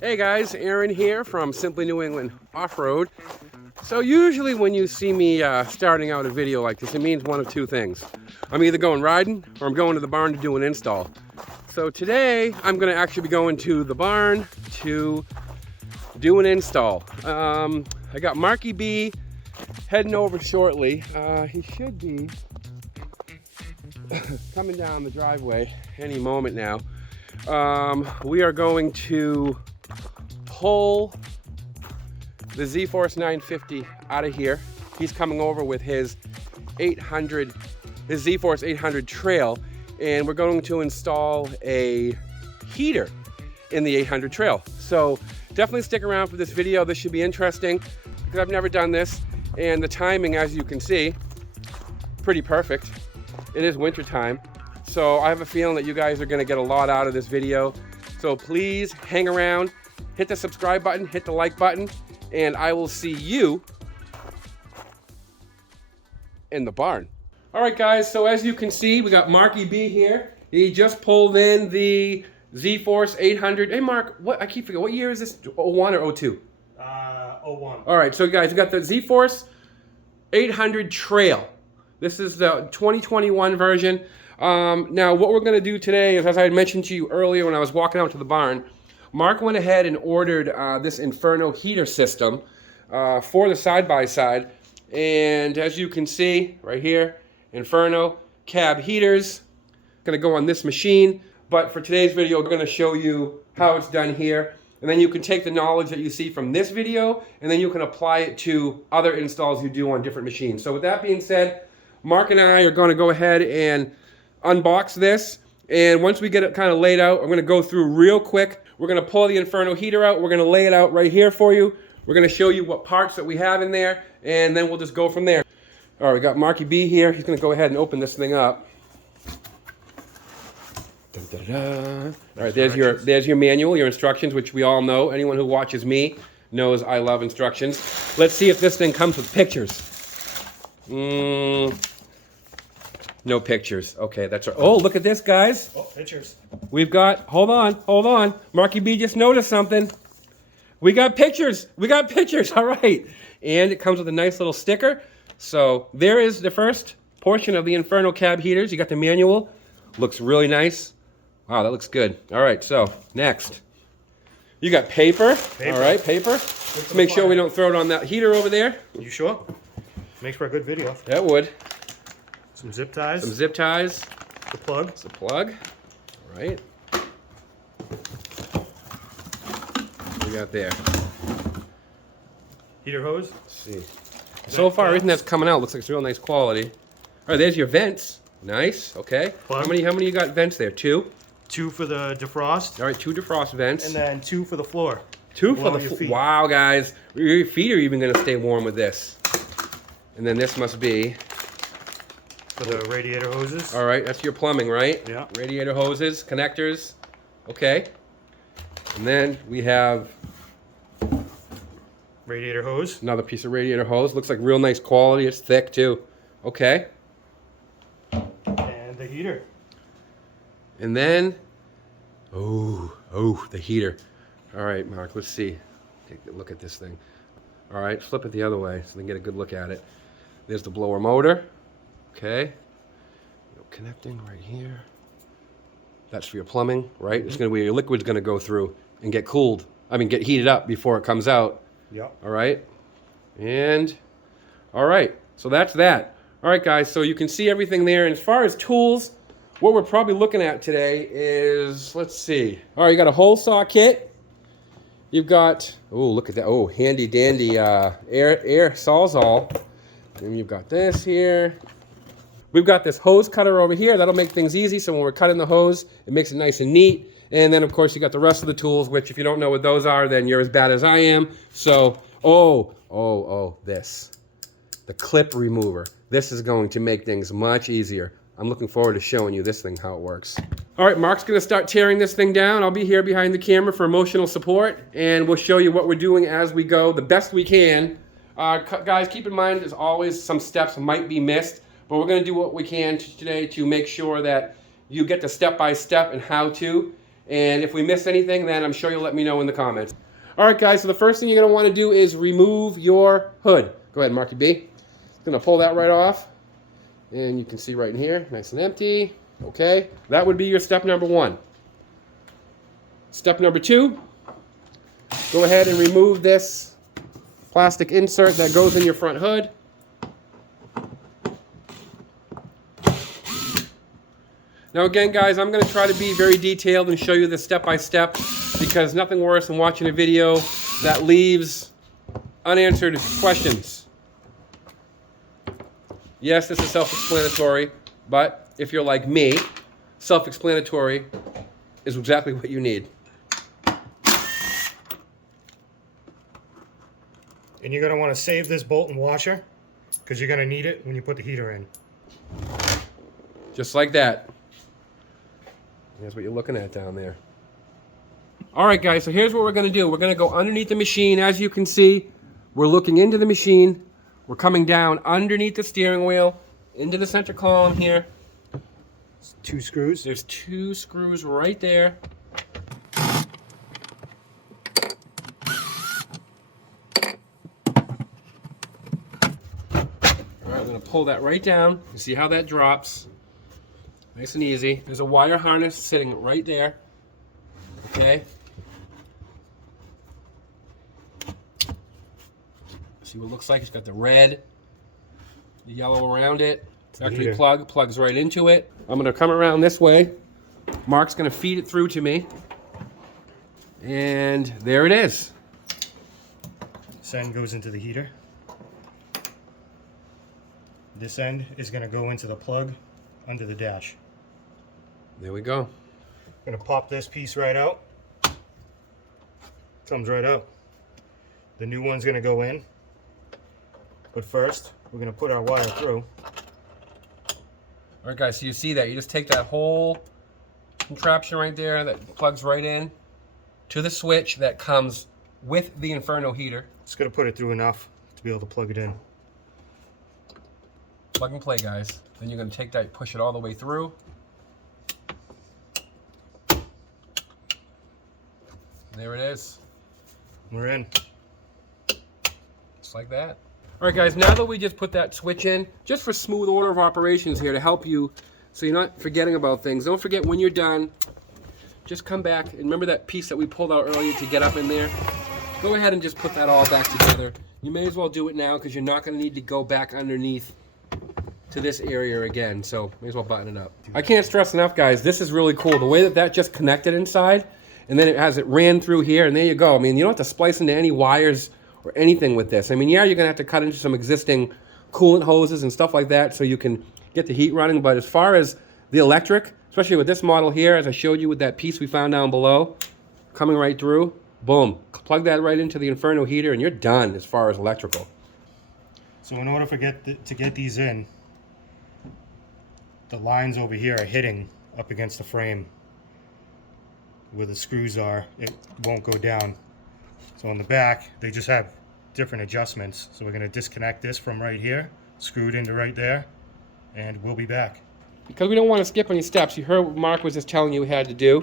Hey guys, Aaron here from Simply New England Off-Road. So usually when you see me starting out a video like this, it means one of two things. I'm either going riding or I'm going to the barn to do an install. So today I'm going to actually be going to the barn to do an install. I got MarkyB heading over shortly. He should be coming down the driveway any moment now. We are going to pull the ZFORCE 950 out of here. He's coming over with his ZFORCE 800 trail, and we're going to install a heater in the 800 trail. So definitely stick around for this video. This should be interesting because I've never done this, and the timing, as you can see, pretty perfect. It is winter time, so I have a feeling that you guys are going to get a lot out of this video. So please hang around, hit the subscribe button, hit the like button, and I will see you in the barn. All right, guys, so as you can see, we got MarkyB here. He just pulled in the ZFORCE 800. Hey, Mark, I keep forgetting, what year is this? 01 or 02? 01. All right, so guys, we got the ZFORCE 800 Trail. This is the 2021 version. Now, what we're going to do today is, as I had mentioned to you earlier when I was walking out to the barn, Mark went ahead and ordered this Inferno heater system for the side-by-side. And as you can see right here, Inferno Cab heaters. Going to go on this machine. But for today's video, we're going to show you how it's done here. And then you can take the knowledge that you see from this video, and then you can apply it to other installs you do on different machines. So with that being said, Mark and I are going to go ahead and unbox this. And once we get it kind of laid out, I'm going to go through real quick. We're going to pull the Inferno heater out. We're going to lay it out right here for you. We're going to show you what parts that we have in there, and then we'll just go from there. All right, we got MarkyB here. He's going to go ahead and open this thing up. Dun, dun, dun. All right, there's your manual, your instructions, which we all know. Anyone who watches me knows I love instructions. Let's see if this thing comes with pictures. No pictures. Okay, that's right. Oh, look at this, guys. Oh, pictures. We've got, hold on. MarkyB just noticed something. We got pictures. All right. And it comes with a nice little sticker. So there is the first portion of the Inferno Cab heaters. You got the manual. Looks really nice. Wow, that looks good. All right, so next. You got paper. All right, paper. Let's make sure we don't throw it on that heater over there. You sure? Makes for a good video. That would. Some zip ties. The plug. It's the plug. All right. What we got there? Heater hose. Let's see. So far, everything that's coming out looks like it's real nice quality. All right, there's your vents. Nice. Okay. Plug. How many you got vents there? Two? Two for the defrost. All right, two defrost vents. And then two for the floor. Two for the floor. Wow, guys. Your feet are even going to stay warm with this. And then this must be... For the radiator hoses. All right, that's your plumbing, right? Yeah. Radiator hoses, connectors. Okay. And then we have... Radiator hose. Another piece of radiator hose. Looks like real nice quality. It's thick, too. Okay. And the heater. And then... Oh, the heater. All right, Mark, let's see. Take a look at this thing. All right, flip it the other way so they can get a good look at it. There's the blower motor. Okay. Connecting right here. That's for your plumbing, right? Mm-hmm. It's going to be where your liquid's going to go through and get cooled. Get heated up before it comes out. Yep. All right. And, all right. So that's that. All right, guys. So you can see everything there. And as far as tools, what we're probably looking at today is, let's see. All right, you got a hole saw kit. You've got, oh, look at that. Oh, handy dandy air sawzall. And you've got this here. We've got this hose cutter over here. That'll make things easy. So when we're cutting the hose, it makes it nice and neat. And then, of course, you got the rest of the tools, which if you don't know what those are, then you're as bad as I am. So, this. The clip remover. This is going to make things much easier. I'm looking forward to showing you this thing, how it works. All right, Mark's going to start tearing this thing down. I'll be here behind the camera for emotional support, and we'll show you what we're doing as we go, the best we can. Guys, keep in mind, as always, some steps might be missed, but we're going to do what we can today to make sure that you get the step-by-step and how to. And if we missed anything, then I'm sure you'll let me know in the comments. All right, guys, so the first thing you're gonna wanna do is remove your hood. Go ahead, MarkyB. Gonna pull that right off. And you can see right in here, nice and empty. Okay, that would be your step number 1. Step number 2, go ahead and remove this plastic insert that goes in your front hood. Now again, guys, I'm going to try to be very detailed and show you this step by step, because nothing worse than watching a video that leaves unanswered questions. Yes, this is self-explanatory, but if you're like me, self-explanatory is exactly what you need. And you're going to want to save this bolt and washer because you're going to need it when you put the heater in. Just like that. That's what you're looking at down there. All right, guys, so here's what we're going to do. We're going to go underneath the machine. As you can see, we're looking into the machine. We're coming down underneath the steering wheel into the center column here. 2 screws. There's 2 screws right there. I'm going to pull that right down. You see how that drops. Nice and easy. There's a wire harness sitting right there. Okay. See what it looks like. It's got the red, the yellow around it. It's actually plugs right into it. I'm going to come around this way. Mark's going to feed it through to me. And there it is. This end goes into the heater. This end is going to go into the plug under the dash. There we go. I'm going to pop this piece right out. Comes right out. The new one's going to go in. But first, we're going to put our wire through. All right, guys, so you see that. You just take that whole contraption right there that plugs right in to the switch that comes with the Inferno heater. Just going to put it through enough to be able to plug it in. Plug and play, guys. Then you're going to take that, push it all the way through. There it is. We're in. Just like that. All right, guys, now that we just put that switch in, just for smooth order of operations here to help you so you're not forgetting about things, don't forget when you're done, just come back and remember that piece that we pulled out earlier to get up in there. Go ahead and just put that all back together. You may as well do it now because you're not going to need to go back underneath to this area again, so may as well button it up. I can't stress enough, guys, this is really cool. The way that that just connected inside, and then it ran through here, and there you go. I mean, you don't have to splice into any wires or anything with this. I mean, yeah, you're gonna have to cut into some existing coolant hoses and stuff like that so you can get the heat running, but as far as the electric, especially with this model here, as I showed you with that piece we found down below, coming right through, boom, plug that right into the Inferno heater and you're done as far as electrical. So in order to get these in, the lines over here are hitting up against the frame where the screws are. It won't go down. So on the back, they just have different adjustments. So we're going to disconnect this from right here, screw it into right there, and we'll be back. Because we don't want to skip any steps, you heard what Mark was just telling you we had to do.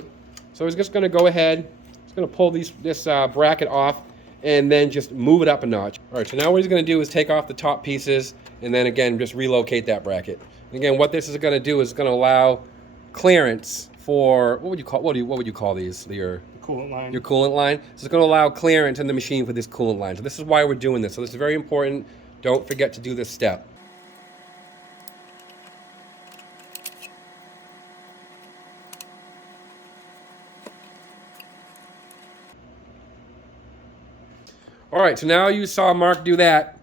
So he's just going to go ahead, he's going to pull this bracket off and then just move it up a notch. All right, so now what he's going to do is take off the top pieces and then again just relocate that bracket. Again, what this is going to do is going to allow clearance for what would you call these? Your Coolant line. Your coolant line. So it's going to allow clearance in the machine for this coolant line. So this is why we're doing this. So this is very important. Don't forget to do this step. All right, so now you saw Mark do that.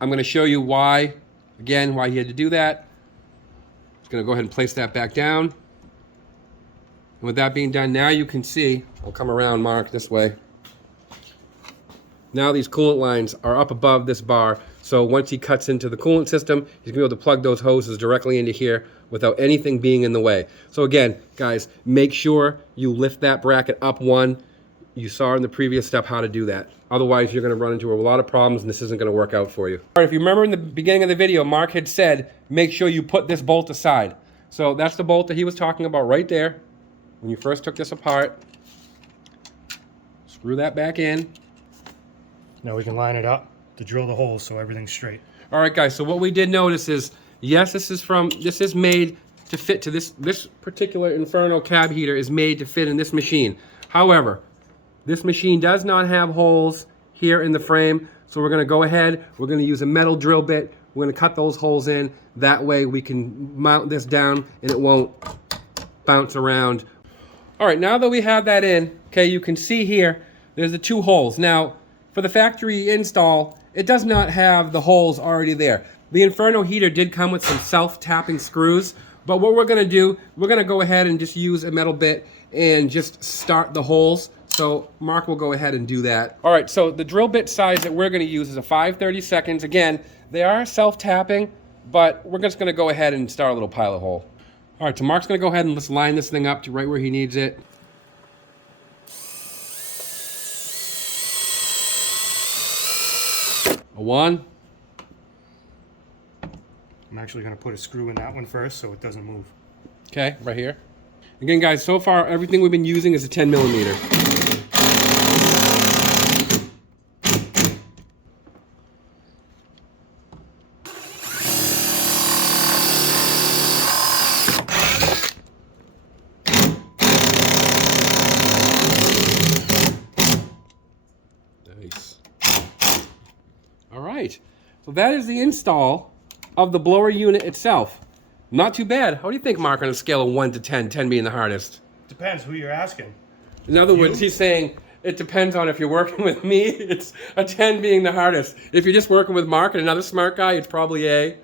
I'm going to show you why, again, why he had to do that. Just going to go ahead and place that back down. And with that being done, now you can see, I'll come around, Mark, this way. Now these coolant lines are up above this bar, so once he cuts into the coolant system, he's going to be able to plug those hoses directly into here without anything being in the way. So again, guys, make sure you lift that bracket up one. You saw in the previous step how to do that. Otherwise, you're going to run into a lot of problems and this isn't going to work out for you. All right, if you remember in the beginning of the video, Mark had said, make sure you put this bolt aside. So that's the bolt that he was talking about right there. when you first took this apart. Screw that back in. Now we can line it up to drill the holes so everything's straight. All right, guys, so what we did notice is, yes, this is made to fit to this particular Inferno Cab heater is made to fit in this machine. However, this machine does not have holes here in the frame, so we're gonna go ahead, we're gonna use a metal drill bit, we're gonna cut those holes in, that way we can mount this down and it won't bounce around. All right, now that we have that in, okay, you can see here, there's the 2 holes. Now, for the factory install, it does not have the holes already there. The Inferno heater did come with some self-tapping screws, but what we're gonna do, we're gonna go ahead and just use a metal bit and just start the holes. So Mark will go ahead and do that. All right, so the drill bit size that we're gonna use is a 5/32. Again, they are self-tapping, but we're just gonna go ahead and start a little pilot hole. All right, so Mark's gonna go ahead and let's line this thing up to right where he needs it. A 1. I'm actually going to put a screw in that one first so it doesn't move. Okay, right here. Again, guys, so far everything we've been using is a 10mm. Nice. All right, so that is the install of the blower unit itself. Not too bad. How do you think, Mark, on a scale of 1 to 10, 10 being the hardest? Depends who you're asking. In other words, he's saying it depends on if you're working with me, it's a 10 being the hardest. If you're just working with Mark and another smart guy, it's probably A.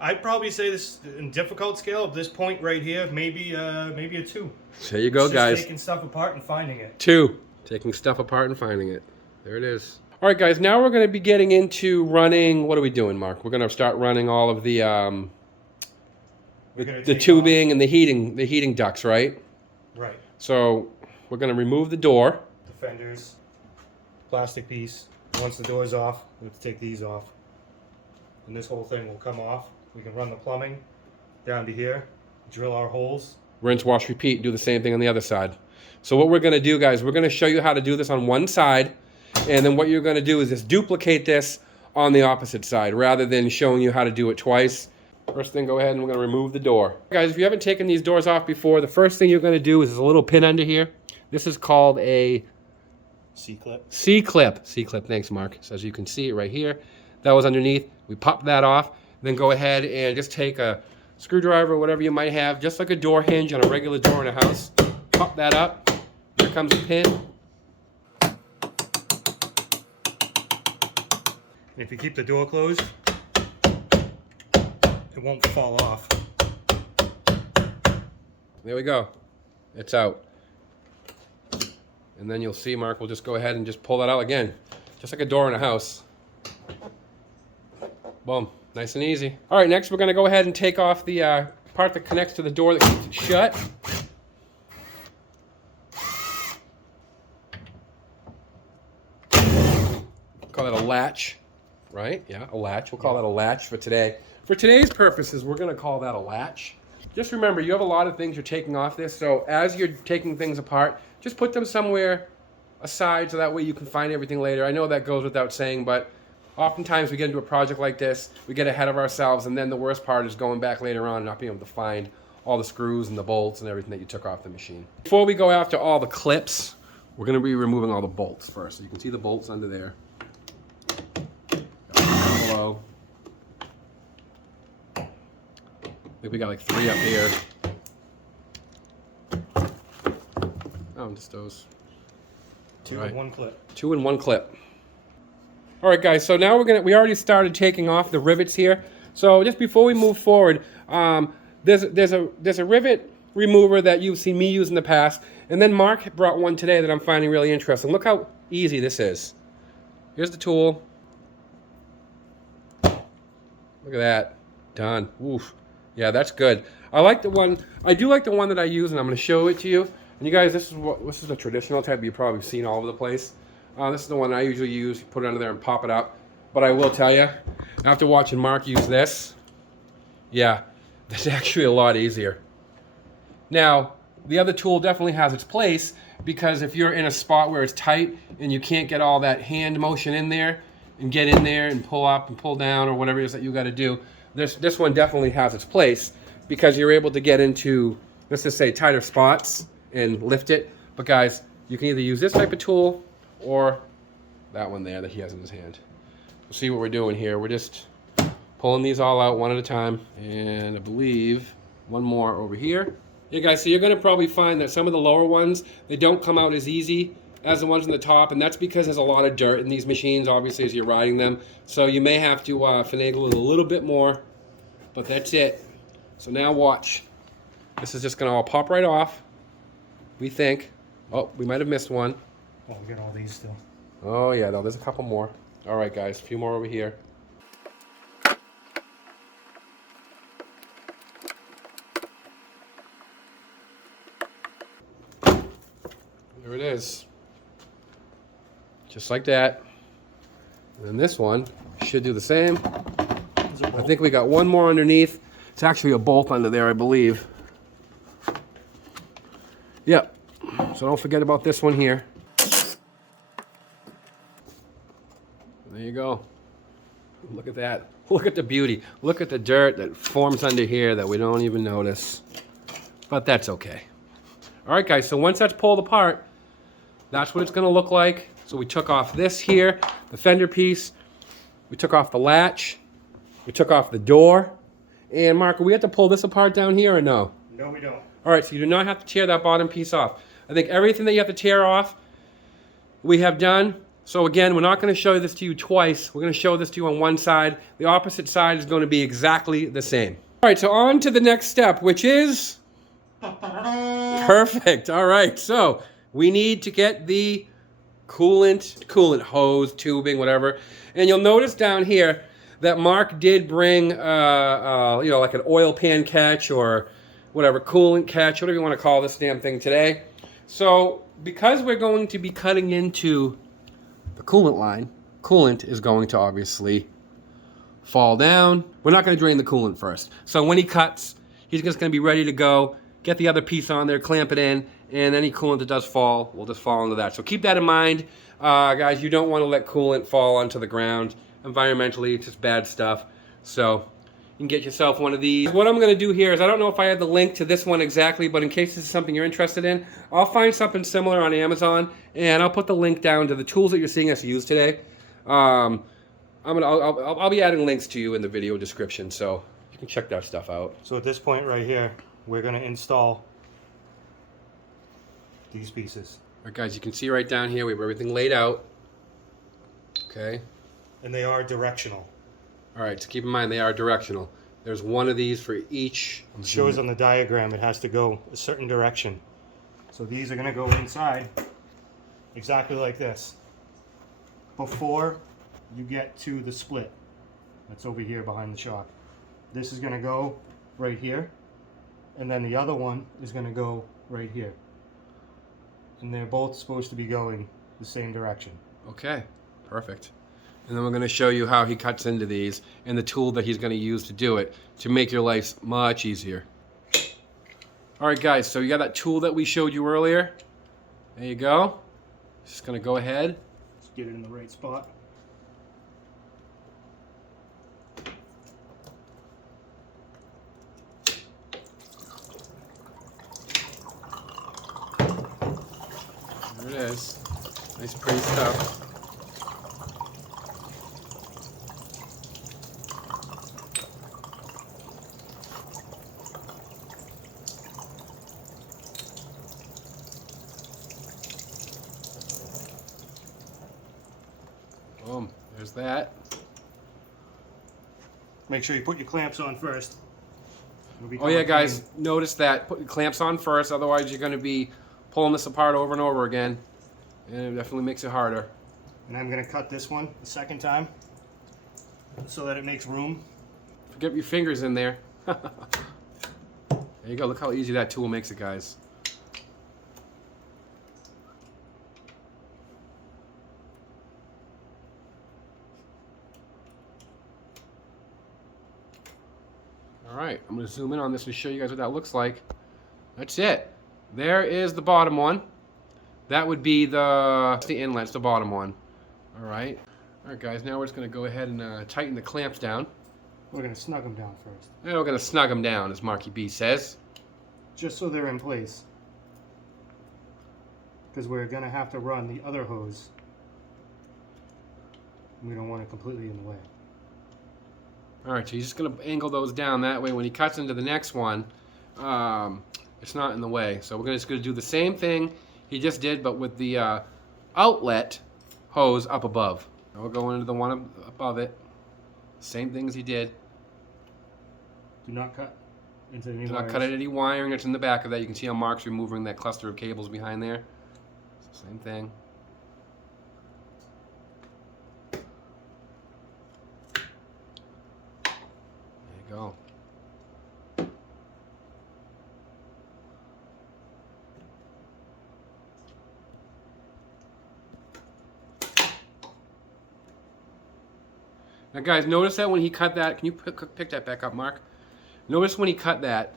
I'd probably say this in difficult scale of this point right here, maybe a 2. There you go, It's guys. just taking stuff apart and finding it. 2. Taking stuff apart and finding it. There it is. All right, guys, now we're going to be getting into running. What are we doing, Mark? We're going to start running all of the tubing and the heating ducts, right? Right. So we're going to remove the door. The fenders, plastic piece. Once the door's off, we have to take these off. And this whole thing will come off. We can run the plumbing down to here, drill our holes. Rinse, wash, repeat, do the same thing on the other side. So what we're going to do, guys, we're going to show you how to do this on one side, and then what you're going to do is just duplicate this on the opposite side rather than showing you how to do it twice. First thing, go ahead and we're going to remove the door. Guys, if you haven't taken these doors off before, the first thing you're going to do is there's a little pin under here. This is called a C-clip. C-clip. C-clip, thanks, Mark. So as you can see it right here, that was underneath. We pop that off, then go ahead and just take a screwdriver or whatever you might have, just like a door hinge on a regular door in a house. Pop that up. Here comes a pin. And if you keep the door closed, it won't fall off. There we go. It's out. And then you'll see, Mark will just go ahead and just pull that out again. Just like a door in a house. Boom. Nice and easy. All right, next we're going to go ahead and take off the part that connects to the door that keeps it shut. Call that a latch, right? Yeah, a latch. We'll call that a latch for today. For today's purposes, we're going to call that a latch. Just remember, you have a lot of things you're taking off this, so as you're taking things apart, just put them somewhere aside so that way you can find everything later. I know that goes without saying, but oftentimes we get into a project like this, we get ahead of ourselves, and then the worst part is going back later on and not being able to find all the screws and the bolts and everything that you took off the machine. Before we go after all the clips, we're going to be removing all the bolts first. So you can see the bolts under there. Below. I think we got like 3 up here. Oh, just those. 2 in 1 clip. 2 in 1 clip. All right, guys. So now we already started taking off the rivets here. So just before we move forward, there's a rivet remover that you've seen me use in the past, and then Mark brought one today that I'm finding really interesting. Look how easy this is. Here's the tool. Look at that. Done. Oof. Yeah, that's good. I like the one. I do like the one that I use, and I'm going to show it to you. And you guys, this is the traditional type you've probably seen all over the place. This is the one I usually use. Put it under there and pop it up. But I will tell you, after watching Mark use this, yeah, that's actually a lot easier. Now, the other tool definitely has its place, because if you're in a spot where it's tight and you can't get all that hand motion in there and get in there and pull up and pull down or whatever it is that you got to do, this one definitely has its place, because you're able to get into, let's just say, tighter spots and lift it. But guys, you can either use this type of tool or that one there that he has in his hand. We'll see what we're doing here. We're just pulling these all out one at a time, and I believe one more over here. Yeah guys, so you're gonna probably find that some of the lower ones, they don't come out as easy as the ones on the top, and that's because there's a lot of dirt in these machines, obviously, as you're riding them. So you may have to finagle it a little bit more, but that's it. So now watch. This is just gonna all pop right off, we think. Oh, we might have missed one. Oh, we got all these still. Oh yeah, no, there's a couple more. All right guys, a few more over here. There it is. Just like that. And then this one should do the same. I think we got one more underneath. It's actually a bolt under there, I believe. Yep. So don't forget about this one here. There you go. Look at that. Look at the beauty. Look at the dirt that forms under here that we don't even notice. But that's okay. All right, guys, so once that's pulled apart, that's what it's gonna look like. So we took off this here, the fender piece. We took off the latch. We took off the door. And Mark, we have to pull this apart down here or no? No, we don't. All right, so you do not have to tear that bottom piece off. I think everything that you have to tear off, we have done. So again, we're not gonna show this to you twice. We're gonna show this to you on one side. The opposite side is gonna be exactly the same. All right, so on to the next step, which is... Perfect, all right. So we need to get the coolant hose, tubing, whatever. And you'll notice down here that Mark did bring, you know, like an oil pan catch or whatever, coolant catch, whatever you want to call this damn thing today. So because we're going to be cutting into the coolant line, coolant is going to obviously fall down. We're not going to drain the coolant first. So when he cuts, he's just going to be ready to go, get the other piece on there, clamp it in, and any coolant that does fall will just fall into that. So keep that in mind. Guys, you don't want to let coolant fall onto the ground. Environmentally, it's just bad stuff. So you can get yourself one of these. What I'm going to do here is, I don't know if I have the link to this one exactly, but in case this is something you're interested in, I'll find something similar on Amazon, and I'll put the link down to the tools that you're seeing us use today. I'll be adding links to you in the video description, so you can check that stuff out. So at this point right here, we're going to install these pieces. All right, guys, you can see right down here, we have everything laid out. Okay. And they are directional. All right, so keep in mind they are directional. There's one of these for each. It shows on the diagram it has to go a certain direction. So these are going to go inside exactly like this before you get to the split that's over here behind the shock. This is going to go right here, and then the other one is going to go right here. And they're both supposed to be going the same direction. Okay, perfect. And then we're going to show you how he cuts into these and the tool that he's going to use to do it to make your life much easier. All right, guys, so you got that tool that we showed you earlier. There you go. Just going to go ahead. Let's get it in the right spot. There it is. Nice, pretty stuff. Boom, there's that. Make sure you put your clamps on first. Oh yeah, guys, notice that. Put your clamps on first, otherwise you're going to be pulling this apart over and over again. And it definitely makes it harder. And I'm going to cut this one the second time so that it makes room. Get your fingers in there. There you go, look how easy that tool makes it, guys. Alright, I'm going to zoom in on this and show you guys what that looks like. That's it. There is the bottom one. That would be the inlet's the bottom one. All right. All right, guys, now we're just going to go ahead and tighten the clamps down. We're going to snug them down first. And we're going to snug them down, as MarkyB says. Just so they're in place. Because we're going to have to run the other hose. We don't want it completely in the way. All right, so you're just going to angle those down. That way when he cuts into the next one, it's not in the way. So we're just going to do the same thing he just did, but with the outlet hose up above. And we'll go into the one above it. Same thing as he did. Do not cut into any Do wires. not cut at any wiring that's in the back of that. You can see how Mark's removing that cluster of cables behind there. Same thing. There you go. Now guys, notice that when he cut that, can you pick that back up, Mark? Notice when he cut that,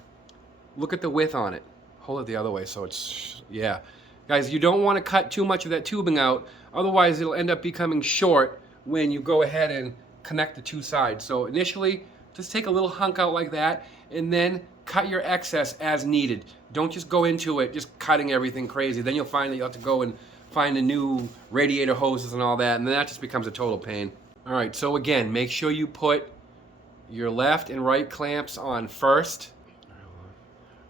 look at the width on it. Hold it the other way so it's, yeah. Guys, you don't want to cut too much of that tubing out, otherwise it'll end up becoming short when you go ahead and connect the two sides. So initially, just take a little hunk out like that, and then cut your excess as needed. Don't just go into it just cutting everything crazy. Then you'll find that you'll have to go and find a new radiator hoses and all that, and then that just becomes a total pain. All right, so again, make sure you put your left and right clamps on first.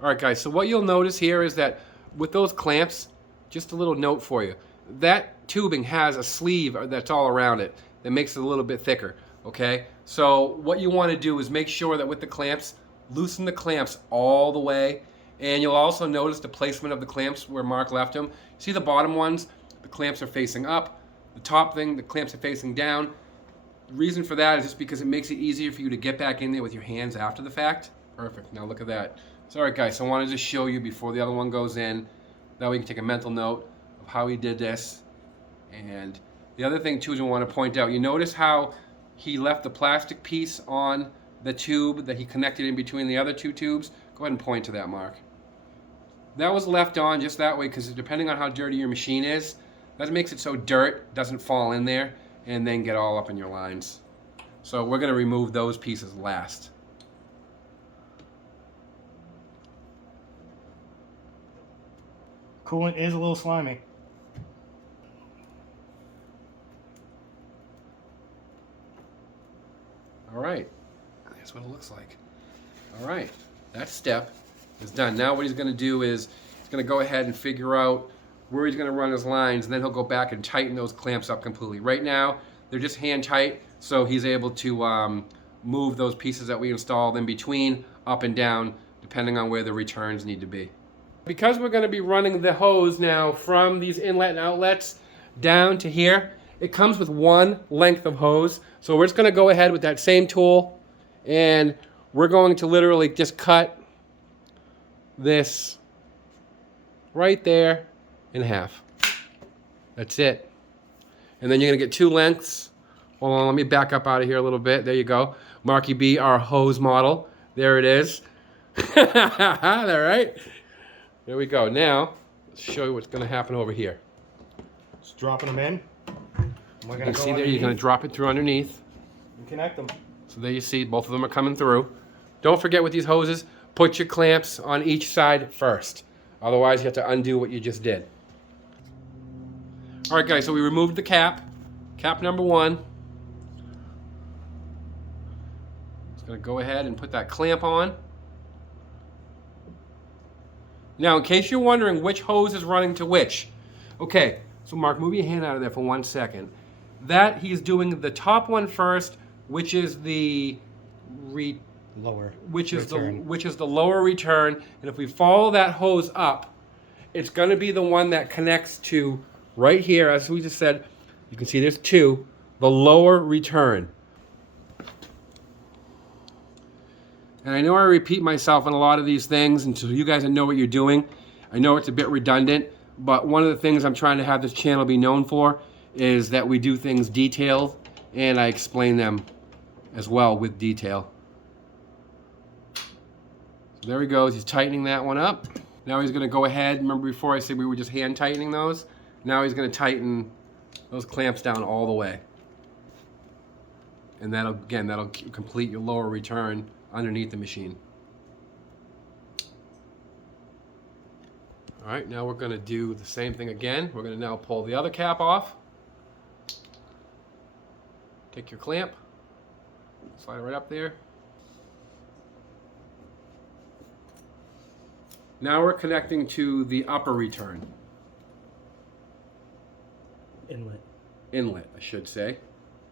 All right, guys, so what you'll notice here is that with those clamps, just a little note for you, that tubing has a sleeve that's all around it that makes it a little bit thicker, okay? So what you want to do is make sure that with the clamps, loosen the clamps all the way, and you'll also notice the placement of the clamps where Mark left them. See the bottom ones? The clamps are facing up. The top thing, the clamps are facing down. The reason for that is just because it makes it easier for you to get back in there with your hands after the fact. Perfect. Now look at that. So, all right, guys, so I wanted to show you before the other one goes in. That way you can take a mental note of how he did this. And the other thing, too, is I want to point out, you notice how he left the plastic piece on the tube that he connected in between the other two tubes? Go ahead and point to that, Mark. That was left on just that way because depending on how dirty your machine is, that makes it so dirt doesn't fall in there and then get all up in your lines. So we're going to remove those pieces last. Coolant is a little slimy. All right, that's what it looks like. All right, that step is done. Now what he's going to do is he's going to go ahead and figure out where he's going to run his lines, and then he'll go back and tighten those clamps up completely. Right now, they're just hand tight, so he's able to move those pieces that we installed in between up and down, depending on where the returns need to be. Because we're going to be running the hose now from these inlet and outlets down to here, it comes with one length of hose. So we're just going to go ahead with that same tool, and we're going to literally just cut this right there in half. That's it. And then you're going to get two lengths. Hold on, let me back up out of here a little bit. There you go. MarkyB, our hose model. There it is. All right. There we go. Now, let's show you what's going to happen over here. Just dropping them in. You can see there, you're going to drop it through underneath. And connect them. So there you see, both of them are coming through. Don't forget with these hoses, put your clamps on each side first. Otherwise, you have to undo what you just did. All right, guys, so we removed the cap. Cap number one. Just going to go ahead and put that clamp on. Now, in case you're wondering which hose is running to which. Okay, so Mark, move your hand out of there for 1 second. That he's doing the top one first, which is the lower which is return. the lower return, and if we follow that hose up, it's going to be the one that connects to right here, as we just said. You can see there's two, the lower return. And I know I repeat myself on a lot of these things until you guys know what you're doing. I know it's a bit redundant, but one of the things I'm trying to have this channel be known for is that we do things detailed, and I explain them as well with detail. So there he goes. He's tightening that one up. Now he's going to go ahead. Remember before I said we were just hand tightening those? Now he's going to tighten those clamps down all the way. And that'll complete your lower return underneath the machine. All right, now we're going to do the same thing again. We're going to now pull the other cap off. Take your clamp, slide it right up there. Now we're connecting to the upper return. Inlet, I should say.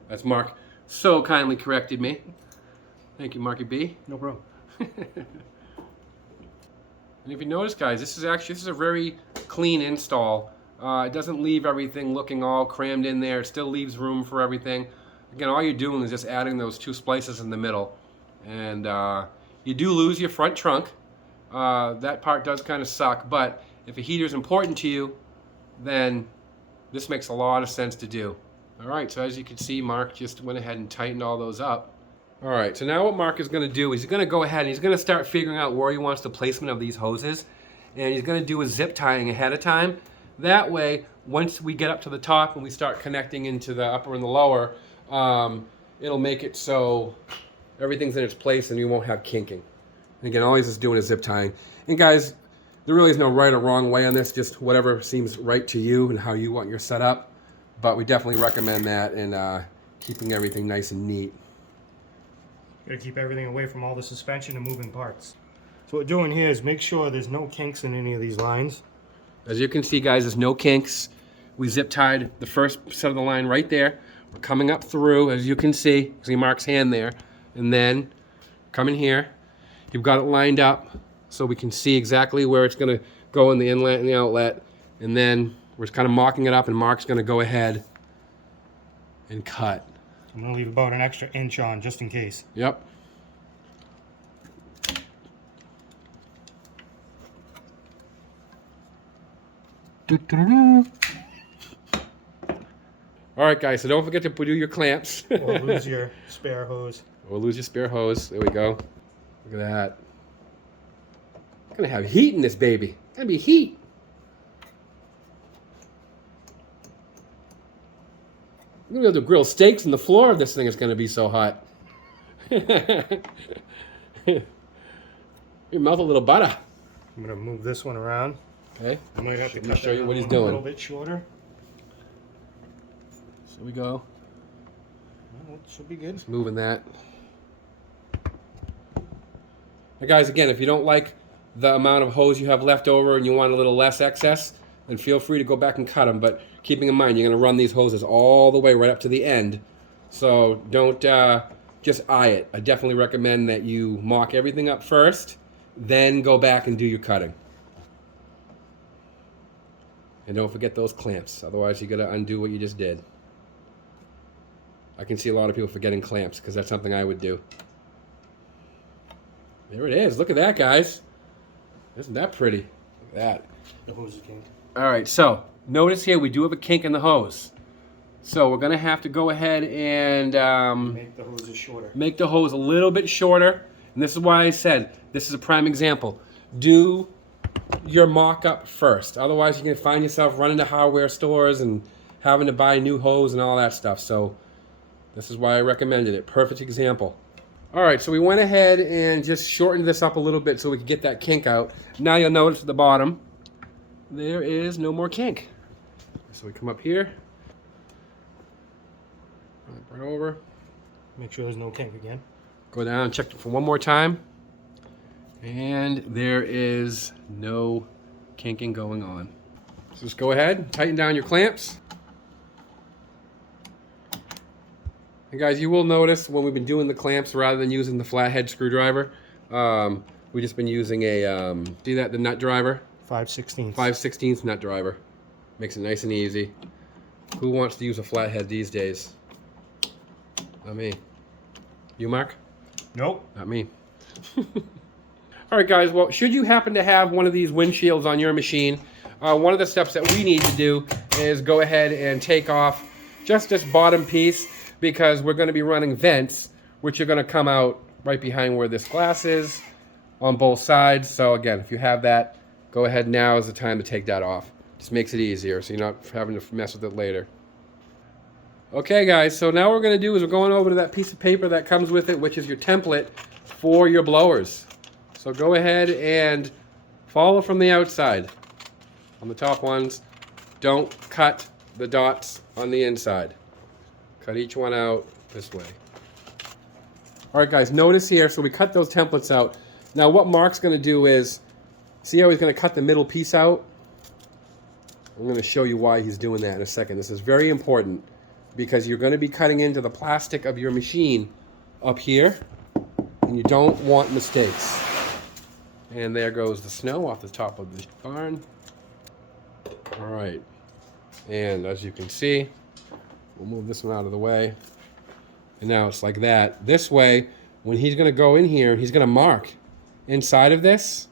As Mark so kindly corrected me. Thank you, MarkyB. No problem. And if you notice, guys, this is a very clean install. It doesn't leave everything looking all crammed in there. It still leaves room for everything. Again, all you're doing is just adding those 2 splices in the middle. And you do lose your front trunk. That part does kind of suck, but if a heater is important to you, then this makes a lot of sense to do. All right, so as you can see, Mark just went ahead and tightened all those up. All right, so now what Mark is going to do is he's going to go ahead and he's going to start figuring out where he wants the placement of these hoses. And he's going to do a zip tying ahead of time. That way, once we get up to the top and we start connecting into the upper and the lower, it'll make it so everything's in its place and you won't have kinking. And again, all he's just doing is zip tying. And guys, there really is no right or wrong way on this, just whatever seems right to you and how you want your setup. But we definitely recommend that and keeping everything nice and neat. Gotta keep everything away from all the suspension and moving parts. So what we're doing here is make sure there's no kinks in any of these lines. As you can see, guys, there's no kinks. We zip tied the first set of the line right there. We're coming up through, as you can see Mark's hand there. And then coming here, you've got it lined up so we can see exactly where it's gonna go in the inlet and the outlet. And then we're just kind of mocking it up and Mark's gonna go ahead and cut. I'm gonna leave about an extra inch on just in case. Yep. All right, guys, so don't forget to do your clamps. Or lose your spare hose. Or lose your spare hose. There we go. Look at that. I'm gonna have heat in this baby. It's gonna be heat. I'm gonna be able to grill steaks on the floor of this thing. It's gonna be so hot. You melt a little butter. I'm gonna move this one around. Okay. I might have to cut show you what he's a doing. little bit shorter. So we go. Well, that should be good. Just moving that. Now guys, again, if you don't like the amount of hose you have left over and you want a little less excess, then feel free to go back and cut them. But keeping in mind, you're going to run these hoses all the way right up to the end. So don't just eye it. I definitely recommend that you mock everything up first, then go back and do your cutting. And don't forget those clamps. Otherwise, you got to undo what you just did. I can see a lot of people forgetting clamps because that's something I would do. There it is. Look at that, guys. Isn't that pretty? Look at that. The hose is kinked. All right, so notice here we do have a kink in the hose. So we're going to have to go ahead and make the hoses shorter. Make the hose a little bit shorter. And this is why I said this is a prime example. Do your mock-up first. Otherwise, you're going to find yourself running to hardware stores and having to buy new hose and all that stuff. So this is why I recommended it. Perfect example. All right, so we went ahead and just shortened this up a little bit so we could get that kink out. Now you'll notice at the bottom, there is no more kink. So we come up here, right over. Make sure there's no kink again. Go down and check it for one more time. And there is no kinking going on. So just go ahead and tighten down your clamps. And guys, you will notice when we've been doing the clamps rather than using the flathead screwdriver, we've just been using a, see that, the nut driver? 5/16. 5/16 nut driver. Makes it nice and easy. Who wants to use a flathead these days? Not me. You, Mark? Nope. Not me. All right, guys, well, should you happen to have one of these windshields on your machine, one of the steps that we need to do is go ahead and take off just this bottom piece, because we're going to be running vents, which are going to come out right behind where this glass is on both sides. So again, if you have that, go ahead, now is the time to take that off. Just makes it easier so you're not having to mess with it later. Okay guys, so now what we're going to do is we're going over to that piece of paper that comes with it, which is your template for your blowers. So go ahead and follow from the outside on the top ones. Don't cut the dots on the inside. Cut each one out this way. Alright guys, notice here, so we cut those templates out. Now what Mark's going to do is, see how he's going to cut the middle piece out? I'm going to show you why he's doing that in a second. This is very important because you're going to be cutting into the plastic of your machine up here, and you don't want mistakes. And there goes the snow off the top of the barn. Alright, and as you can see, we'll move this one out of the way. And now it's like that. This way, when he's going to go in here, he's going to mark inside of this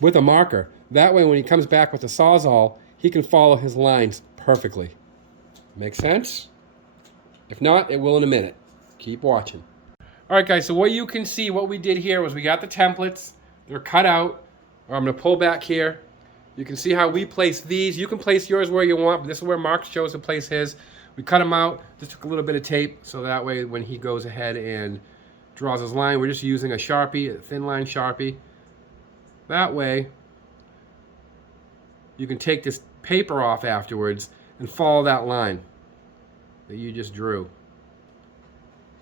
with a marker. That way, when he comes back with the Sawzall, he can follow his lines perfectly. Make sense? If not, it will in a minute. Keep watching. Alright guys, so what you can see, what we did here was we got the templates. They're cut out. I'm going to pull back here. You can see how we place these. You can place yours where you want, but this is where Mark chose to place his. We cut them out, just took a little bit of tape, so that way when he goes ahead and draws his line, we're just using a Sharpie, a thin line Sharpie. That way, you can take this paper off afterwards and follow that line that you just drew.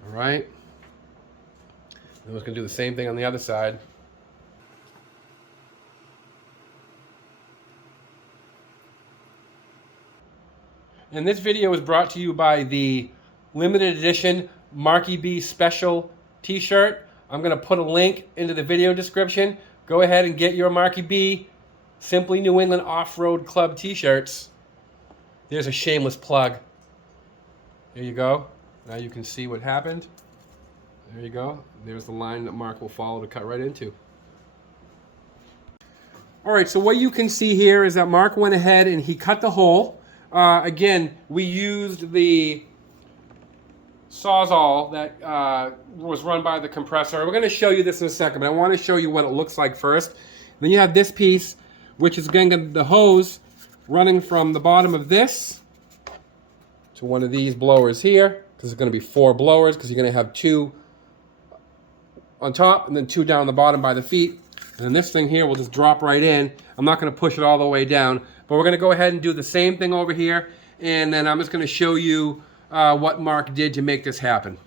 All right? And we're going to do the same thing on the other side. And this video is brought to you by the limited edition MarkyB special t-shirt. I'm going to put a link into the video description. Go ahead and get your MarkyB Simply New England Off-Road Club t-shirts. There's a shameless plug. There you go. Now you can see what happened. There you go. There's the line that Mark will follow to cut right into. Alright, so what you can see here is that Mark went ahead and he cut the hole. Again, we used the Sawzall that was run by the compressor. We're going to show you this in a second, but I want to show you what it looks like first. Then you have this piece, which is again the hose running from the bottom of this to one of these blowers here, because there's going to be 4 blowers, because you're going to have 2 on top and then 2 down the bottom by the feet. And then this thing here will just drop right in. I'm not going to push it all the way down, but we're going to go ahead and do the same thing over here, and then I'm just going to show you what Mark did to make this happen.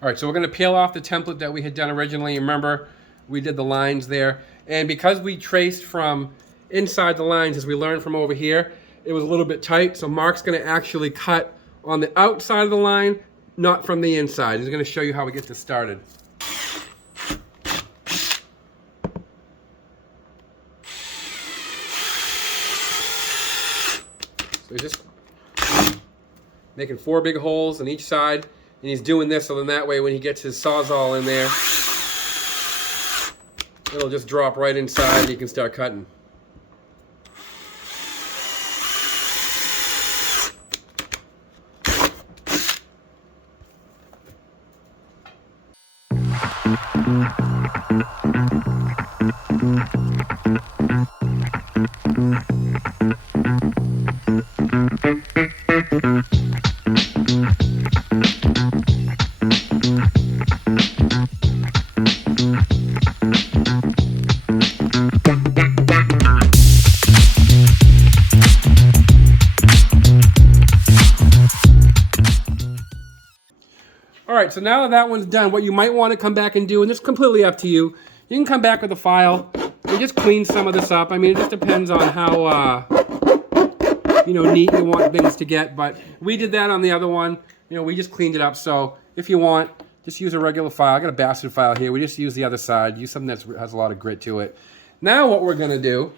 All right, so we're going to peel off the template that we had done originally. Remember, we did the lines there, and because we traced from inside the lines, as we learned from over here, it was a little bit tight, so Mark's going to actually cut on the outside of the line, not from the inside. He's going to show you how we get this started. So he's just making 4 big holes on each side, and he's doing this so then that way when he gets his Sawzall in there, it'll just drop right inside and he can start cutting. Alright, so now that that one's done, what you might want to come back and do, and it's completely up to you, you can come back with a file and just clean some of this up. I mean, it just depends on how, neat you want things to get, but we did that on the other one. We just cleaned it up, so if you want, just use a regular file. I got a bastard file here. We just use the other side. Use something that has a lot of grit to it. Now what we're going to do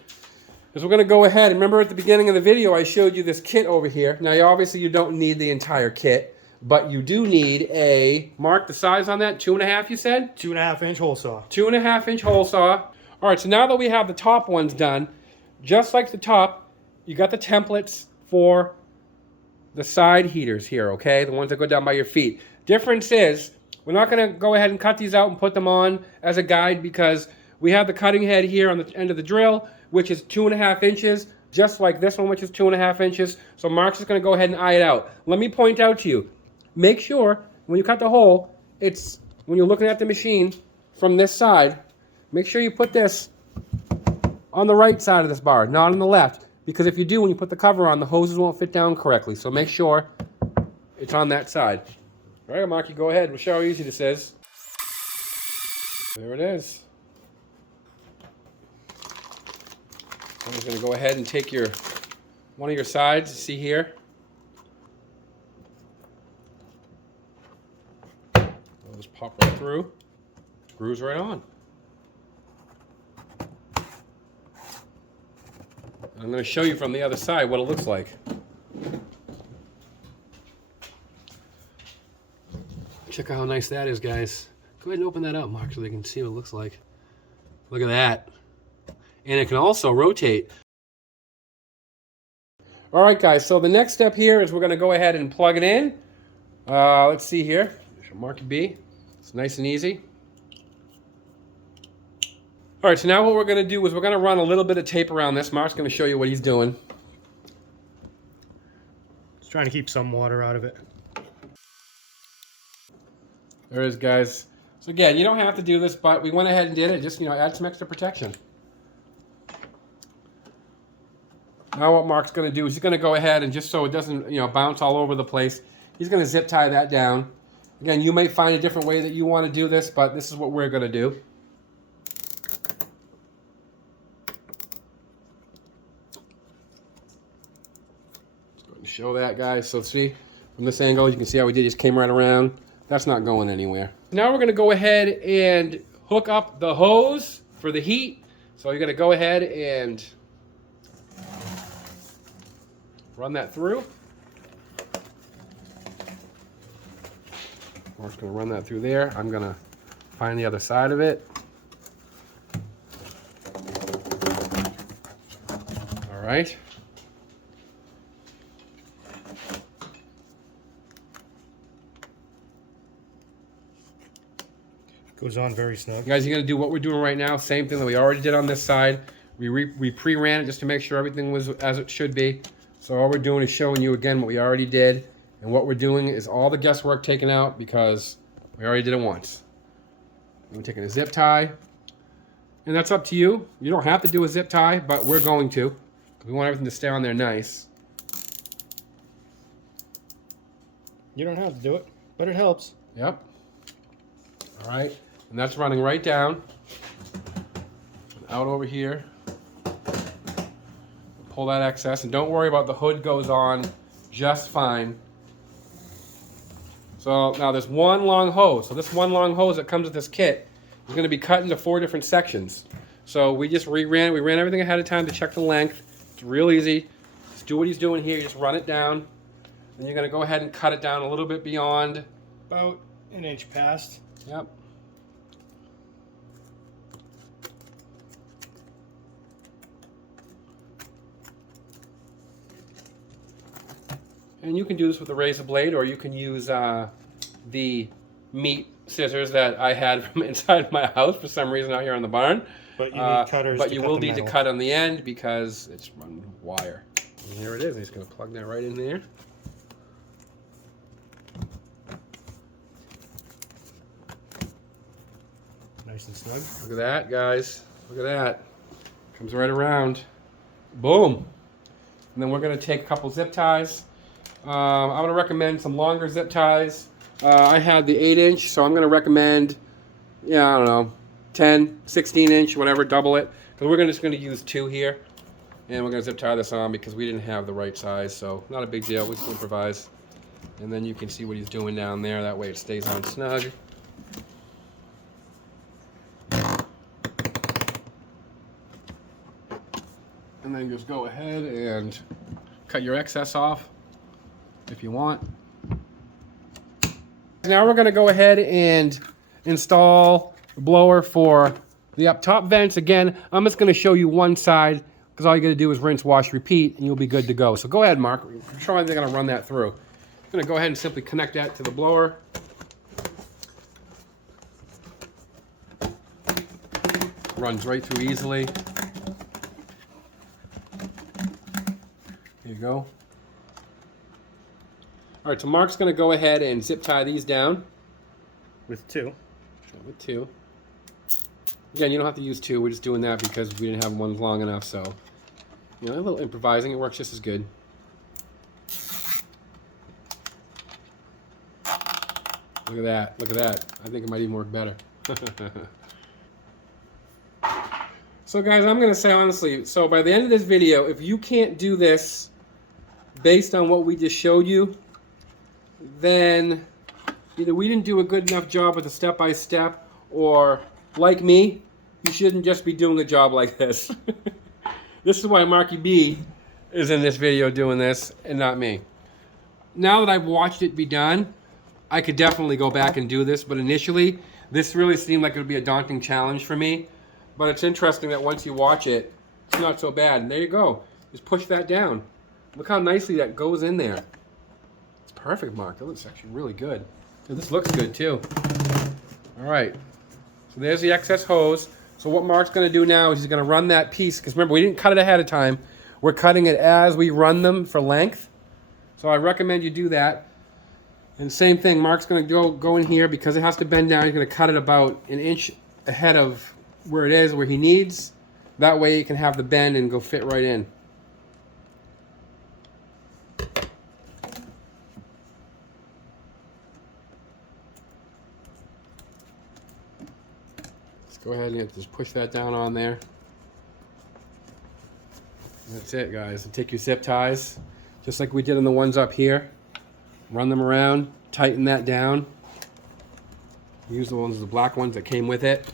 is we're going to go ahead, and remember at the beginning of the video I showed you this kit over here. Now obviously you don't need the entire kit, but you do need a, Mark, the size on that, 2.5 you said? 2.5 inch hole saw. 2.5 inch hole saw. All right, so now that we have the top ones done, just like the top, you got the templates for the side heaters here, okay? The ones that go down by your feet. Difference is, we're not gonna go ahead and cut these out and put them on as a guide because We have the cutting head here on the end of the drill, which is 2.5 inches, just like this one, which is 2.5 inches. So Mark's just gonna go ahead and eye it out. Let me point out to you, make sure when you cut the hole, it's, when you're looking at the machine from this side, make sure you put this on the right side of this bar, not on the left. Because if you do, when you put the cover on, the hoses won't fit down correctly. So make sure it's on that side. All right, Marky, go ahead. We'll show how easy this is. There it is. I'm just going to go ahead and take one of your sides. See here? I'll just pop right through. Screws right on. And I'm going to show you from the other side what it looks like. Check out how nice that is, guys. Go ahead and open that up, Mark, so they can see what it looks like. Look at that. And it can also rotate. All right, guys, so the next step here is we're going to go ahead and plug it in. Let's see here. MarkyB. It's nice and easy. All right, so now what we're going to do is we're going to run a little bit of tape around this. Mark's going to show you what he's doing. Just trying to keep some water out of it. There it is, guys. So again, you don't have to do this, but we went ahead and did it. Just, add some extra protection. Now what Mark's going to do is he's going to go ahead and, just so it doesn't, bounce all over the place, he's going to zip tie that down. Again, you may find a different way that you want to do this, but this is what we're going to do. Just going to show that, guys. So see, from this angle, you can see how we did. He just came right around. That's not going anywhere. Now we're going to go ahead and hook up the hose for the heat. So you're going to go ahead and run that through. Mark's going to run that through there. I'm going to find the other side of it. All right. Goes on very snug. Guys, you're going to do what we're doing right now. Same thing that we already did on this side. We pre-ran it just to make sure everything was as it should be. So all we're doing is showing you again what we already did. And what we're doing is all the guesswork taken out because we already did it once. I'm taking a zip tie. And that's up to you. You don't have to do a zip tie, but we're going to. We want everything to stay on there nice. You don't have to do it, but it helps. Yep. All right. And that's running right down. Out over here. Pull that excess. And don't worry about the hood goes on just fine. So now there's one long hose. So this one long hose that comes with this kit is going to be cut into 4 different sections. So we just re-ran. We ran everything ahead of time to check the length. It's real easy. Just do what he's doing here. You just run it down. Then you're going to go ahead and cut it down a little bit beyond. About an inch past. Yep. And you can do this with a razor blade, or you can use the meat scissors that I had from inside my house for some reason out here on the barn. But you need cutters. But you will need to cut on the end because it's run wire. And here it is. I'm just going to plug that right in there. Nice and snug. Look at that, guys. Look at that. Comes right around. Boom. And then we're going to take a couple zip ties. I'm going to recommend some longer zip ties. I had the 8-inch, so I'm going to recommend, I don't know, 10, 16-inch, whatever, double it. Because we're just going to use 2 here. And we're going to zip tie this on because we didn't have the right size. So not a big deal. We can improvise. And then you can see what he's doing down there. That way it stays on snug. And then just go ahead and cut your excess off if you want. Now we're going to go ahead and install the blower for the up top vents. Again, I'm just going to show you one side because all you got to do is rinse, wash, repeat, and you'll be good to go. So go ahead, Mark. I'm sure they're going to run that through. I'm going to go ahead and simply connect that to the blower. Runs right through easily. There you go. All right, so Mark's going to go ahead and zip tie these down. With two. With two. Again, you don't have to use two. We're just doing that because we didn't have one long enough. So, you know, a little improvising. It works just as good. Look at that. Look at that. I think it might even work better. So, guys, I'm going to say honestly, so by the end of this video, if you can't do this based on what we just showed you, then either we didn't do a good enough job with the step-by-step, or like me, you shouldn't just be doing a job like this. This is why MarkyB is in this video doing this and not me. Now that I've watched it be done, I could definitely go back and do this, but initially this really seemed like it would be a daunting challenge for me. But it's interesting that once you watch it, it's not so bad. And there you go. Just push that down. Look how nicely that goes in there. It's perfect, Mark. That looks actually really good. And this looks good too. All right. So there's the excess hose. So what Mark's going to do now is he's going to run that piece. Because remember, we didn't cut it ahead of time. We're cutting it as we run them for length. So I recommend you do that. And same thing, Mark's going to go in here because it has to bend down. He's going to cut it about an inch ahead of where it is, where he needs. That way you can have the bend and go fit right in. Let's go ahead and just push that down on there. That's it, guys. And take your zip ties, just like we did on the ones up here. Run them around, tighten that down. Use the black ones that came with it.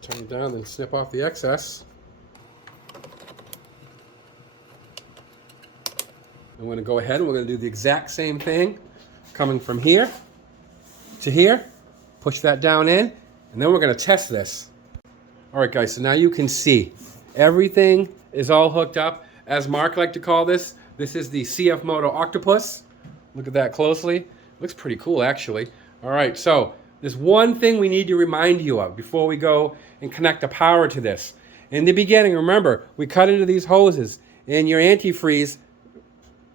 Turn it down, then snip off the excess. I'm going to go ahead and we're going to do the exact same thing, coming from here to here. Push that down in, and then we're going to test this. All right, guys, so now you can see everything is all hooked up. As Mark liked to call this, this is the CFMOTO Octopus. Look at that closely. Looks pretty cool, actually. All right, so there's one thing we need to remind you of before we go and connect the power to this. In the beginning, remember, we cut into these hoses, and your antifreeze,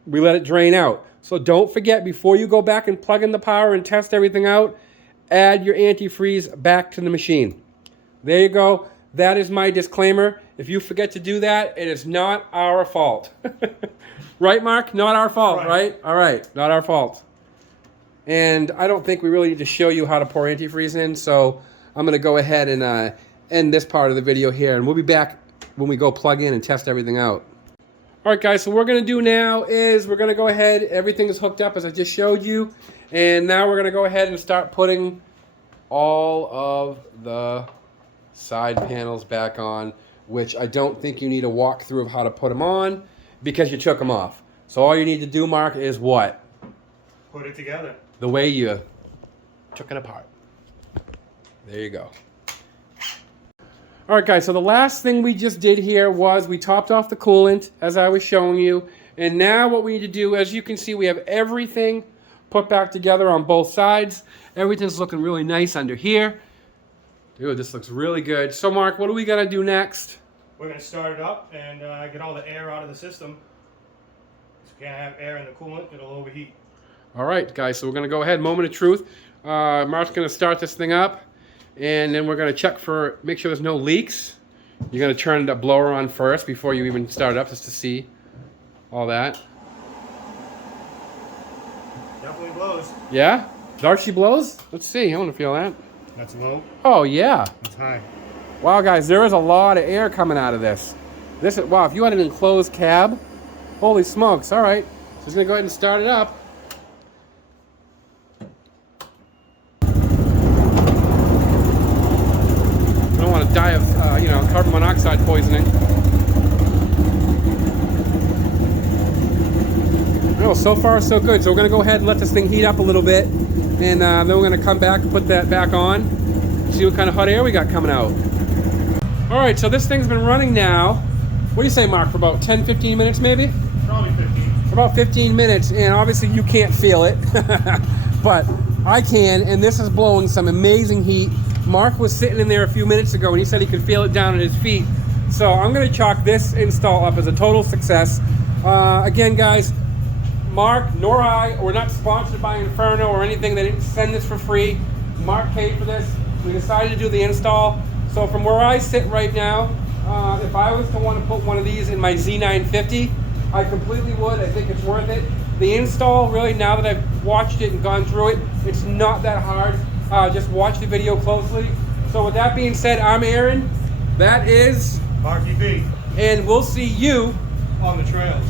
we let it drain out. So don't forget, before you go back and plug in the power and test everything out, add your antifreeze back to the machine. There you go. That is my disclaimer. If you forget to do that, it is not our fault. Right, Mark? Not our fault, right? All right, not our fault. And I don't think we really need to show you how to pour antifreeze in, so I'm going to go ahead and end this part of the video here, and we'll be back when we go plug in and test everything out. All right, guys, so what we're going to do now is we're going to go ahead. Everything is hooked up as I just showed you, and now we're going to go ahead and start putting all of the side panels back on, which I don't think you need a walkthrough of how to put them on because you took them off. So all you need to do, Mark, is what? Put it together. The way you took it apart. There you go. All right, guys, so the last thing we just did here was we topped off the coolant, as I was showing you. And now what we need to do, as you can see, we have everything put back together on both sides. Everything's looking really nice under here. Dude, this looks really good. So, Mark, what do we got to do next? We're going to start it up and get all the air out of the system. So you can't have air in the coolant, it'll overheat. All right, guys, so we're going to go ahead, moment of truth. Mark's going to start this thing up, and then we're going to check for, make sure there's no leaks. You're going to turn the blower on first before you even start it up, just to see all that. Definitely blows. Yeah? Darcy blows? Let's see, I want to feel that. That's low. Oh, yeah. That's high. Wow, guys, there is a lot of air coming out of this. This is, wow, if you had an enclosed cab, holy smokes. All right, so just going to go ahead and start it up. I don't want to die of, carbon monoxide poisoning. No, so far so good. So we're going to go ahead and let this thing heat up a little bit, and then we're going to come back and put that back on, see what kind of hot air we got coming out. All right, so this thing's been running now, what do you say, Mark, for about 10, 15 minutes maybe? Probably 15. for about 15 minutes, and obviously you can't feel it, but I can, and this is blowing some amazing heat. Mark was sitting in there a few minutes ago, and he said he could feel it down at his feet. So I'm going to chalk this install up as a total success. Again, guys, Mark nor I, we're not sponsored by Inferno or anything. They didn't send this for free. Mark paid for this. We decided to do the install. So from where I sit right now, if I was to want to put one of these in my Z950, I completely would. I think it's worth it. The install, really, now that I've watched it and gone through it, it's not that hard. Just watch the video closely. So with that being said, I'm Aaron. That is MarkyB. And we'll see you On the trails.